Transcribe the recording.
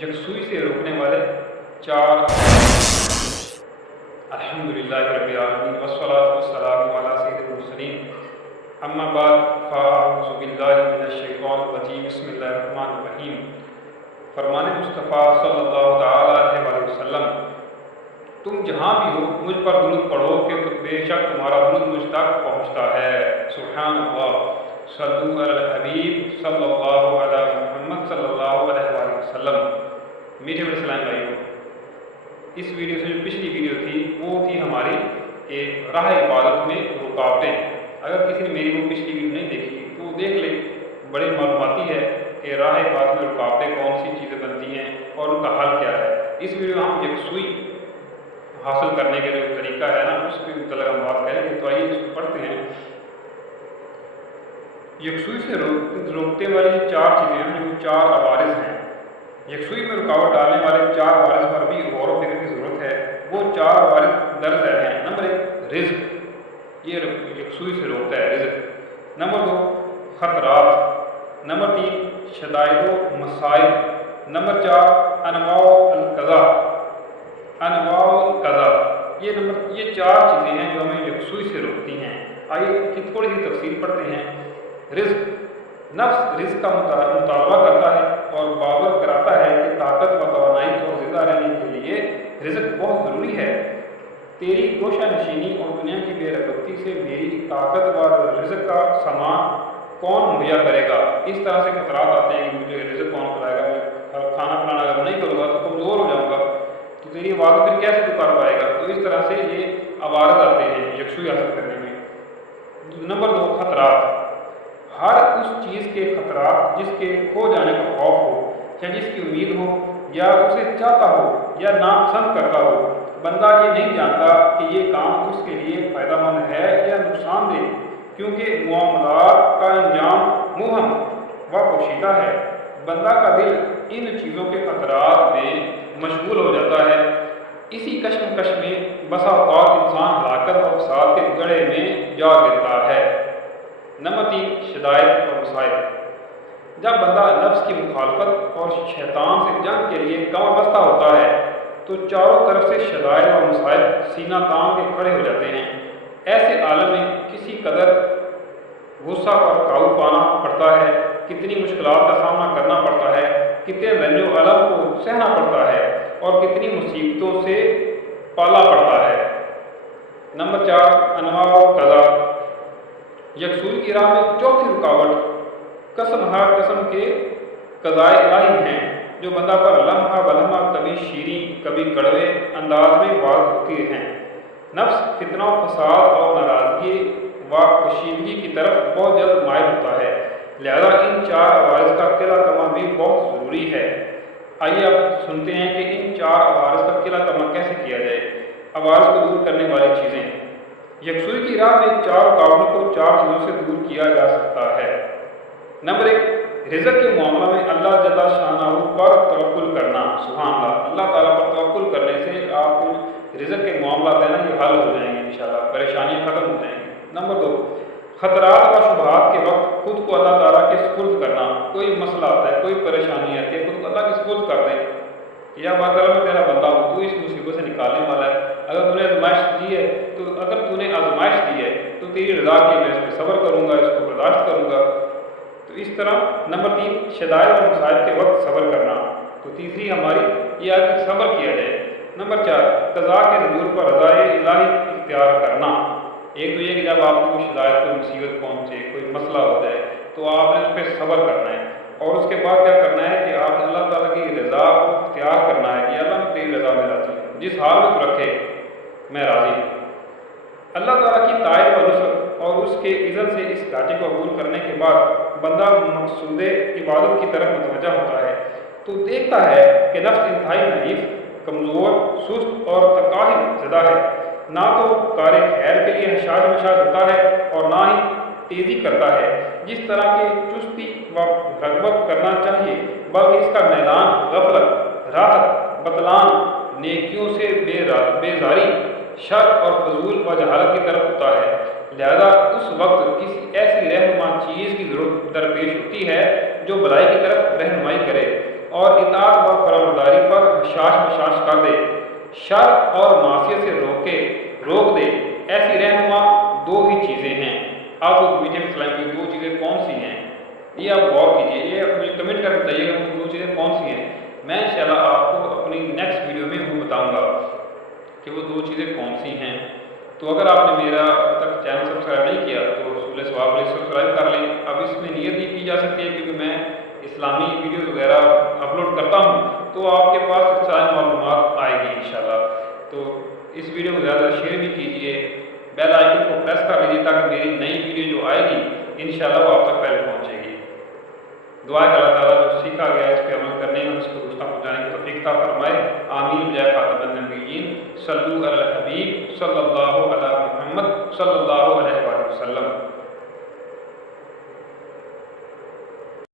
یکسوئی سے روکنے والے 4 الحمدللہ رب العالمین والصلاۃ والسلام علی سید المرسلین اما بعد فاعوذ باللہ من الشیطان الرجیم بسم اللہ الرحمن الرحیم۔ فرمان مصطفیٰ صلی اللہ تعالیٰ علیہ وآلہ وسلم، تم جہاں بھی ہو مجھ پر درود پڑھو کہ بے شک تمہارا درود مجھ تک پہنچتا ہے۔ سبحان اللہ، صلو علی الحبیب صلی اللہ علیہ محمد صلی اللہ علیہ وآلہ وسلم۔ میٹھے بڑے اسلام بھائیوں، اس ویڈیو سے جو پچھلی ویڈیو تھی وہ تھی ہماری راہ عبادت میں رکاوٹیں۔ اگر کسی نے میری وہ پچھلی ویڈیو نہیں دیکھی تو وہ دیکھ لے، بڑے معلوماتی ہے کہ راہ عبادت میں رکاوٹیں کون سی چیزیں بنتی ہیں اور ان کا حل کیا ہے۔ اس ویڈیو میں ہم یکسوئی حاصل کرنے کے جو طریقہ ہے نا اس کے متعلق ہم بات کریں گے، تو آئیے اس کو پڑھتے ہیں۔ یکسوئی سے روکتے والی 4 چیزیں ہیں جو 4 عوارض ہیں۔ یکسوئی میں رکاوٹ ڈالنے والے 4 عوارض پر بھی غور و فکر کی ضرورت ہے۔ وہ 4 عوارض درج ہیں۔ نمبر 1 رزق، یہ یکسوئی سے روکتا ہے رزق۔ نمبر 2 خطرات۔ نمبر 3 شدائد و مصائب۔ نمبر 4 انواع القضاء۔ یہ 4 چیزیں ہیں جو ہمیں یکسوئی سے روکتی ہیں۔ آئیے ان کی تھوڑی سی تفصیل پڑھتے ہیں۔ رزق، نفس رزق کا مطالبہ کرتا ہے اور باور کراتا ہے کہ طاقت و توانائی اور زندہ رہنے کے لیے رزق بہت ضروری ہے۔ تیری گوشہ نشینی اور دنیا کی بے رغبتی سے میری طاقت و رزق کا سامان کون مہیا کرے گا؟ اس طرح سے خطرات آتے ہیں کہ مجھے رزق کون کرائے گا، میں کھانا پلانا اگر نہیں کروں گا تو کمزور ہو جاؤں گا، تو تیری آواز پھر کیسے تو کر پائے گا؟ تو اس طرح سے یہ عوارض آتے ہیں یکسوئی حاصل کرنے میں۔ نمبر 2 خطرات، ہر اس چیز کے خطرات جس کے کھو جانے کا خوف ہو یا جس کی امید ہو یا اسے چاہتا ہو یا ناپسند کرتا ہو، بندہ یہ نہیں جانتا کہ یہ کام اس کے لیے فائدہ مند ہے یا نقصان دہ، کیونکہ معاملات کا انجام مبہم و پوشیدہ ہے۔ بندہ کا دل ان چیزوں کے خطرات میں مشغول ہو جاتا ہے۔ اسی کشمکش میں بسا اوقات انسان ہلاکت و فساد کے گڑھے میں جا گرتا ہے۔ نمبر 3 شدائد اور مصائب، جب بندہ نفس کی مخالفت اور شیطان سے جنگ کے لیے کمر بستہ ہوتا ہے تو چاروں طرف سے شدائد اور مصائب سینہ تان کے کھڑے ہو جاتے ہیں۔ ایسے عالم میں کسی قدر غصہ پر قابو پانا پڑتا ہے، کتنی مشکلات کا سامنا کرنا پڑتا ہے، کتنے رنج و الم کو سہنا پڑتا ہے اور کتنی مصیبتوں سے پالا پڑتا ہے۔ نمبر 4 انواع القضاء، یکسوئی کی راہ میں چوتھی رکاوٹ قسم ہر قسم کے قضائے الہی ہیں جو بندہ پر لمحہ بلمحہ کبھی شیریں کبھی کڑوے انداز میں واضح ہوتی ہیں۔ نفس فتنہ و فساد اور ناراضگی و کشیدگی کی طرف بہت جلد مائل ہوتا ہے، لہذا ان 4 عوارض کا قلع کما بھی بہت ضروری ہے۔ آئیے اب سنتے ہیں کہ ان 4 عوارض کا قلع کما کیسے کیا جائے۔ عوارض کو دور کرنے والی چیزیں، یکسوئی کی راہ میں 4 رکاوٹوں کو 4 چیزوں سے دور کیا جا سکتا ہے۔ نمبر 1 رزق کے معاملہ میں اللہ جل شانہ پر توکل کرنا۔ سبحان اللہ، اللہ تعالیٰ پر توکل کرنے سے آپ کو رزق کے معاملات ہیں نا یہ حل ہو جائیں گے انشاءاللہ، پریشانیاں ختم ہو جائیں گی۔ نمبر 2 خطرات و شبہات کے وقت خود کو اللہ تعالیٰ کے سپرد کرنا۔ کوئی مسئلہ آتا ہے، کوئی پریشانی آتی ہے، خود کو اللہ کے سپرد کر دیں، یا بات میں تیرا بندہ ہوں، تو اس مصیبت سے نکالنے والا ہے۔ اگر تو نے آزمائش دی ہے تو تیری رضا کے میں اس پہ صبر کروں گا، اس کو برداشت کروں گا۔ تو اس طرح نمبر 3 شدائد اور مصائب کے وقت صبر کرنا۔ تو تیسری ہماری یہ ہے کہ صبر کیا جائے۔ نمبر 4 قضاء کے نزول پر رضائے الہی اختیار کرنا۔ ایک تو یہ کہ جب آپ کو شدائد کوئی مصیبت پہنچے، کوئی مسئلہ ہو جائے تو آپ نے اس پہ صبر کرنا ہے، اور اس کے بعد کیا کرنا ہے کہ آپ نے اللہ تعالیٰ کی رضا کو اختیار کرنا ہے کہ اللہ میں تیری رضا میں راضی ہوں، جس حال میں تو رکھے میں راضی ہوں۔ اللہ تعالیٰ کی تائید و نصرت اور اس کے اذن سے اس ڈھانچے کو قبول کرنے کے بعد بندہ مقصود عبادت کی طرف متوجہ ہوتا ہے تو دیکھتا ہے کہ نفس انتہائی ضعیف، کمزور، سست اور تکاہل زدہ ہے۔ نہ تو کار خیر کے لیے حشاش مشاش ہوتا ہے اور نہ ہی تیزی کرتا ہے جس طرح کے چستی و رغبت کرنا چاہیے، بلکہ اس کا میدان غفلت، راحت، بطلان، نیکیوں سے بیزاری، شر اور فضول و جہالت کی طرف ہوتا ہے۔ لہذا اس وقت کسی ایسی رہنما چیز کی ضرورت درپیش ہوتی ہے جو بلائی کی طرف رہنمائی کرے اور اطاعت و فرمانبرداری پر حشاش بشاش کر دے، شر اور معصیت سے روک دے۔ ایسی رہنما دو ہی چیزیں ہیں۔ آپ کو مجھے بتائیں کہ دو چیزیں کون سی ہیں؟ یہ آپ غور کیجیے، یہ مجھے کمنٹ کر بتائیے گا وہ دو چیزیں کون سی ہیں۔ میں انشاءاللہ آپ کو اپنی نیکسٹ ویڈیو میں وہ بتاؤں گا کہ وہ دو چیزیں کون سی ہیں۔ تو اگر آپ نے میرا اب تک چینل سبسکرائب نہیں کیا تو رسول ثواب علیہ سبسکرائب کر لیں۔ اب اس میں نیت ہی کی جا سکتی ہے کیونکہ میں اسلامی ویڈیوز وغیرہ اپلوڈ کرتا ہوں تو آپ کے پاس ساری معلومات آئے گی انشاءاللہ۔ تو اس ویڈیو کو زیادہ شیئر بھی کیجیے، بیل آئیکن کو پریس کر لیجیے تاکہ میری نئی ویڈیو جو آئے گی انشاءاللہ وہ آپ تک پہلے پہنچے گی۔ دعا کہ اللہ تعالیٰ جو سیکھا گیا ہے اس پہ عمل کرنے اور اس کو دوسرا پہنچانے کی توفیق عطا فرمائے۔ آمین بجائے خاتم النبیین، صلو علی الحبیب صلی اللہ علی محمد صلی اللہ علیہ وسلم۔